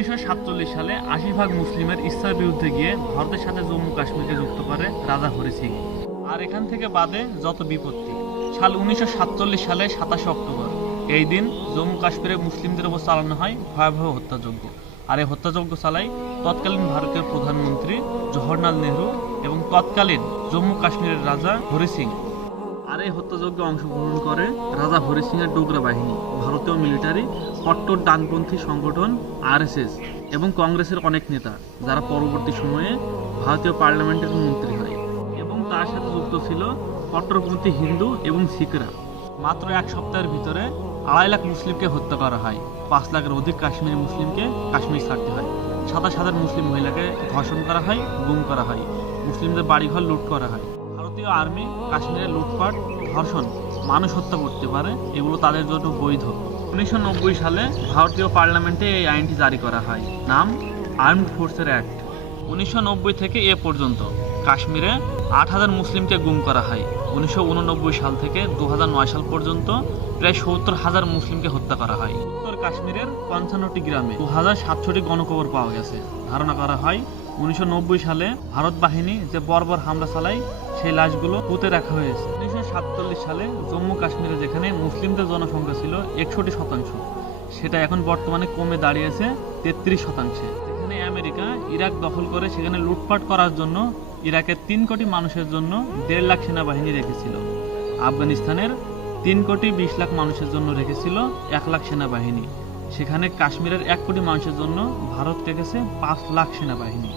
1947 সালে 80% মুসলিমের ইচ্ছার বিরুদ্ধে গিয়ে ভারতের সাথে জম্মু কাশ্মীরকে যুক্ত করে রাজা হরি সিং। আর এখান থেকে বাদে যত বিপত্তি। সাল 1947 সালে 27 অক্টোবর এই দিন জম্মু কাশ্মীরে মুসলিমদের উপর চালানো হয় ভয়াবহ হত্যাযজ্ঞ। আর এই হত্যাযজ্ঞ চালায় তৎকালীন ভারতীয় প্রধানমন্ত্রী জওহরলাল নেহরু এবং তৎকালীন জম্মু কাশ্মীরের রাজা হরি সিং। আর এই হত্যাযজ্ঞে অংশগ্রহণ করে রাজা হরি সিং এর ডোগরা বাহিনী, ভারতীয় মিলিটারি, কট্টর ডানপন্থী সংগঠন আরএসএস এবং কংগ্রেসের অনেক নেতা, যারা পরবর্তী সময়ে ভারতীয় পার্লামেন্টের মন্ত্রী হয়। এবং তার সাথে যুক্ত ছিল কট্টরপন্থী হিন্দু এবং শিখরা। মাত্র এক সপ্তাহের ভিতরে 2.5 লাখ মুসলিমকে হত্যা করা হয়। 5 লাখের অধিক কাশ্মীরি মুসলিমকে কাশ্মীর ছাড়তে হয়। 27,000 মুসলিম মহিলাকে ধর্ষণ করা হয়, গুম করা হয়, মুসলিমদের বাড়িঘর লুট করা হয়। ভারতীয় আর্মি কাশ্মীরে লুটপাট, ধর্ষণ, মানুষ হত্যা করতে পারে, এগুলো তাদের জন্য বৈধ। 1990 সালে ভারতীয় পার্লামেন্টে এই আইনটি জারি করা হয়, নাম আর্মড ফোর্সের অ্যাক্ট। 1990 থেকে এ পর্যন্ত কাশ্মীরে 8,000 মুসলিমকে গুম করা হয়। 1989 সাল থেকে 2009 সাল পর্যন্ত প্রায় 70,000 মুসলিমকে হত্যা করা হয়। উত্তর কাশ্মীরের 55টি গ্রামে 2700টি গণকবর পাওয়া গেছে। ধারণা করা হয় 1990 সালে ভারত বাহিনী যে বর্বর হামলা চালায় সেই লাশগুলো পুঁতে রাখা হয়েছে। 1947 সালে জম্মু কাশ্মীরে যেখানে মুসলিমদের জনসংখ্যা ছিল 61%, সেটা এখন বর্তমানে কমে দাঁড়িয়েছে 33%। যেখানে আমেরিকা ইরাক দখল করে সেখানে লুটপাট করার জন্য ইরাকের 3 কোটি মানুষের জন্য 1.5 লাখ সেনাবাহিনী রেখেছিল। আফগানিস্তানের 3 কোটি 20 লাখ মানুষের জন্য রেখেছিল 1 লাখ সেনাবাহিনী। সেখানে কাশ্মীরের 1 কোটি মানুষের জন্য ভারত রেখেছে 5 লাখ সেনাবাহিনী।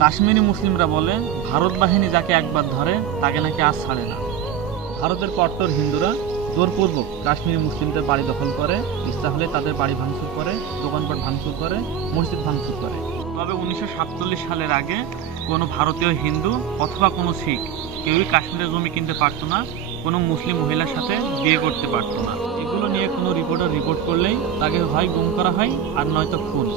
কাশ্মীরি মুসলিমরা বলে ভারত বাহিনী যাকে একবার ধরে তাকে নাকি আর ছাড়ে না। ভারতের কট্টর হিন্দুরা জোরপূর্বক কাশ্মীরি মুসলিমদের বাড়ি দখল করে, ইচ্ছা হলে তাদের বাড়ি ভাঙচুর করে, দোকানপাট ভাঙচুর করে, মসজিদ ভাঙচুর করে। তবে 1947 সালের আগে কোনো ভারতীয় হিন্দু অথবা কোনো শিখ কেউই কাশ্মীরের জমি কিনতে পারতো না, কোনো মুসলিম মহিলার সাথে বিয়ে করতে পারতো না। এগুলো নিয়ে কোনো রিপোর্টার রিপোর্ট করলেই তাকে হয় গুম করা হয় আর নয়তো খুন।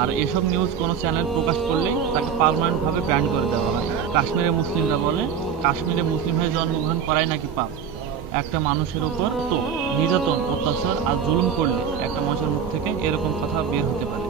আর এসব নিউজ কোনো চ্যানেল প্রকাশ করলেই তাকে পার্মানেন্টভাবে ব্যান করে দেওয়া হয়। কাশ্মীরের মুসলিমরা বলে কাশ্মীরে মুসলিম হয়ে জন্মগ্রহণ করাই নাকি পাপ। একটা মানুষের উপর তো নির্যাতন, অত্যাচার আর জুলুম করলে একটা মানুষের মুখ থেকে এরকম কথা বের হতে পারে।